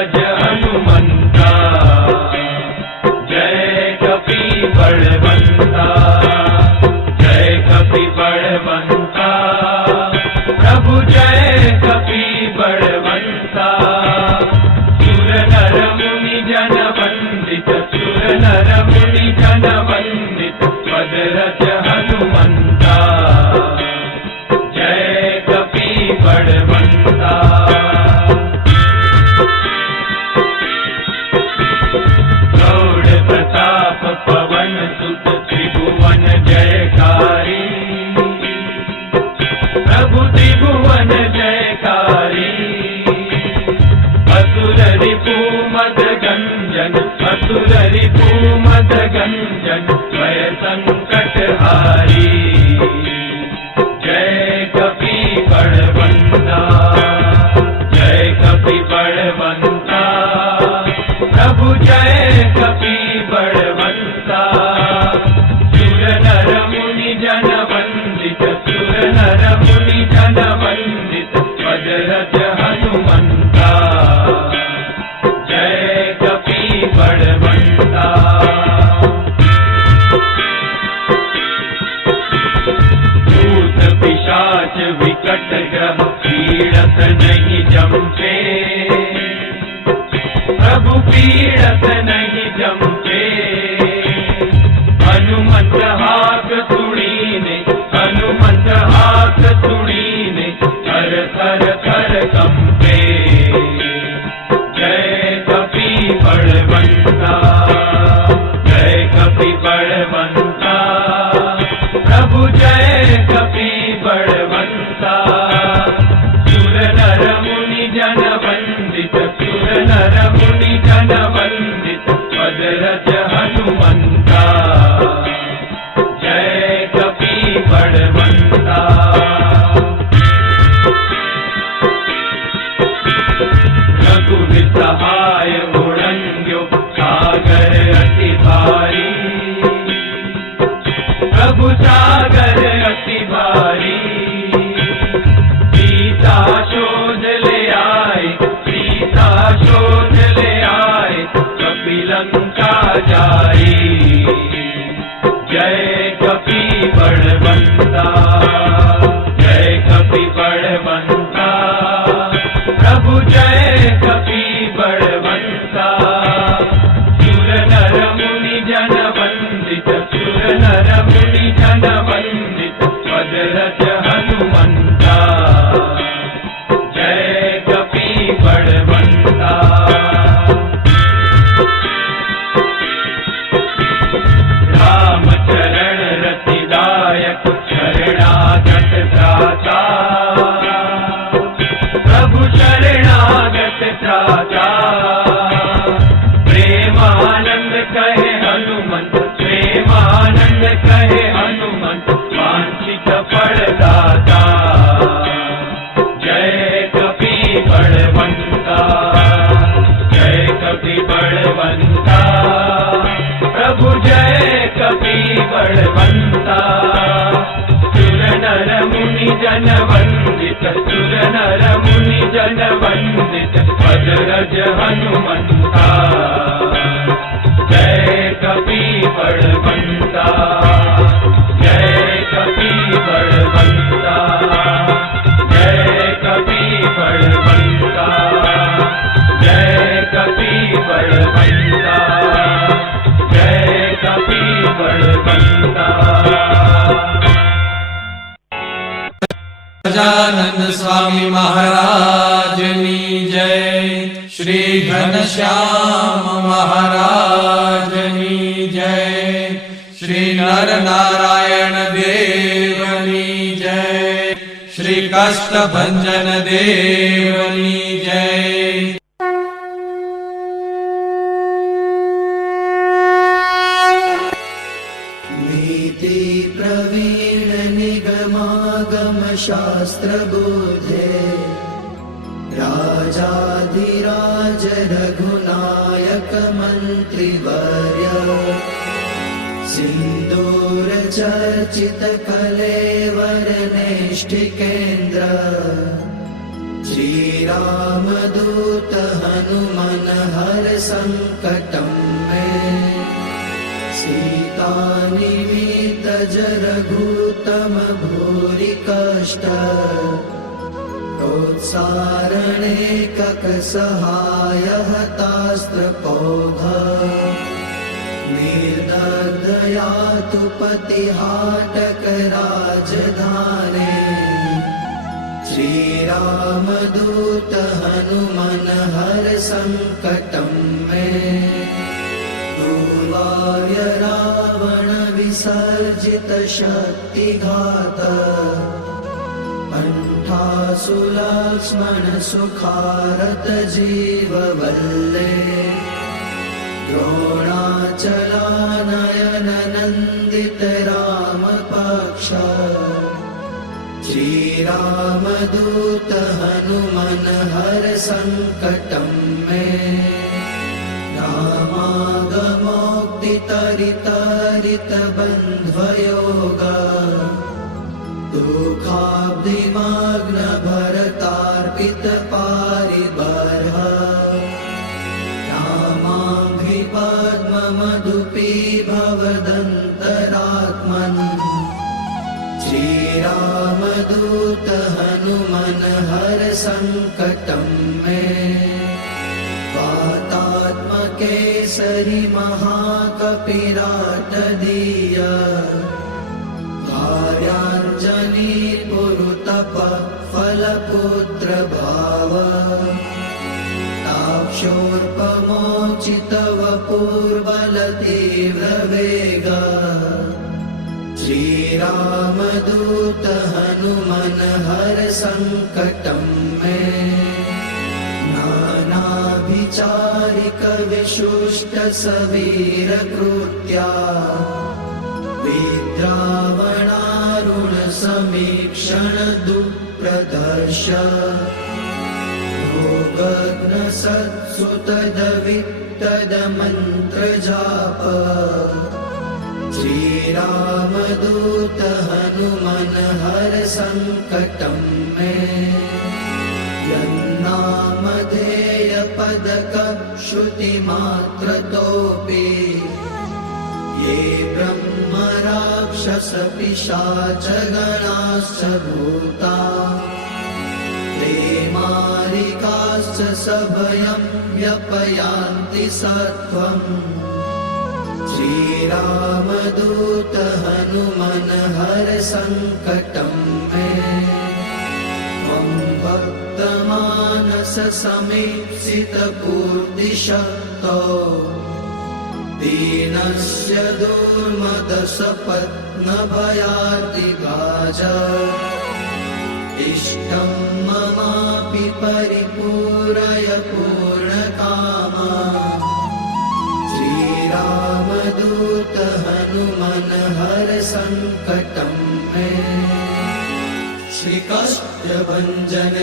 रज हनुमंता, जय कपि बलवंता, जय कपि बलवंता, प्रभु जय कपि बलवंता। सुर नर मुनि जन वंदित, सुर नर मुनि जन वंदित, पद रज हनुमंता, जय कपि बलवंता। गौड़ प्रताप पवन सुत, त्रिभुवन जयकारी, प्रभु त्रिभुवन जयकारी। असुर रिपु मद गंजन, असुर रिपु मद गंजन, भय संकट हारी, जय कपि बलवंता, जय कपि बलवंता, प्रभु जय कपि बलवंता। सुर नर मुनि जन वंदित, सुर नर मुनि जन वंदित, पद रज हनुमंता, जय कपि बलवंता। भूत पिशाच विकट ग्रह पीड़त नहीं जमते, प्रभु पीड़त नहीं जमते। हनुमंत हाथ सुनीने, हनुमंत हाथ सुनीने, थर थर थर कंपे, जय कपि बलवंता, जय कपि बलवंता, प्रभु जय कपि बलवंता। सुर नर मुनि जन वंदित, सुर नर मुनि जन वंदित, पद रज हनुमंता, जय कपि बलवंता। रघुवीर सहाय उड़ंग्यो, सागर अति भारी, प्रभु सागर अति भारी। सीता शोध ले आए, सीता शोध ले आए, कपि लंका जाई, जय कपि बलवंता, जय कपि बलवंता, प्रभु जय कपि बलवंता। सुर नर मुनि जन वंदित, सुर नर मुनि जन वंदित, पद रज हनुमंता, जय कपि बलवंता। राम चरण रतिदायक, शरणागत त्राता, प्रभु शरणागत त्राता। प्रेमानंद कहे हनुमंत, प्रेमानंद कहे हनुमंत, वांछित फल दाता, जय कपि बलवंता, जय कपि बलवंता, प्रभु जय कपि बलवंता। सुर नर मुनि जन वंदित, सुर नर मुनि जन वंदित, पद रज हनुमंता, जय कपि बलवंता, जय कपि बलवंता, जय कपि बलवंता, जय कपि बलवंता, जय कपि बलवंता। गजानन स्वामी महाराजनी जय, श्री घनश्याम महाराजनी जय, श्री नर नारायण देवनी जय, श्री कष्टभंजन देवनी जय। नीति प्रवीण निगमागम शास्त्र बोधे, राजाधिराज रघुनायक मंत्रिवर्य, सिंदूर चर्चित कलेवर नेष्टिकेन्द्र, श्री रामदूत हनुमंत सङ्कटं मे सीतानिमित्त रघुतम भूरि कष्ट प्रोत्सारणे ककसहाय हतास्त्रपौध निर्दयया तु पतिहाटक राजधाने श्रीरामदूत हनुमन हर संकटं मे दूर्वार्य रावण विसर्जित शक्तिघात कंठासु लक्ष्मण सुखारत जीववल्ले द्रोणाचलानयन नन्दित राम पक्ष श्रीरामदूत हनुमन हर संकटं मे रामागमोक्तितरितरित बन्ध्वयोग दुःखाब्धिमग्न भरतार्पित पारिबर्ह रामाङ्घ्रि पद्ममधुपी भवदन्तरात्मन् श्रीरामदूत हनुमन हर संकटं मे वातात्मकेसरि महाकपिराटदीय कार्याञ्जनी पुरुतप फलपुत्र भाव ताक्षोर्पमोचित वपुर्बल तीव्र वेग श्रीरामदूत हनुमन हर संकटं मे नानाभिचारिक विशुष्ट सवीर कृत्या विद्रावणारुण समीक्षण दुःप्रदर्श भोगग्न सत्सुतदवित्तद मन्त्र जाप श्रीरामदूत हनुमन हर संकटं मे यन्नामधेय पदक श्रुतिमात्रतोऽपि ये ब्रह्म राक्षस पिशाच गणाश्च भूता ते मारिकाश्च सभयं व्यपयान्ति सत्वम् श्रीरामदूत हनुमन हर संकटं मे त्वं भक्तमानस समीप्सित पूर्तिशक्तो दीनस्य दुर्मदसपत्न भयार्तिभाज इष्टं ममापि परिपूरय पूर्णकामा श्रीरामदूत हनुमन हर संकटं मे श्रीकाष्ठभञ्जन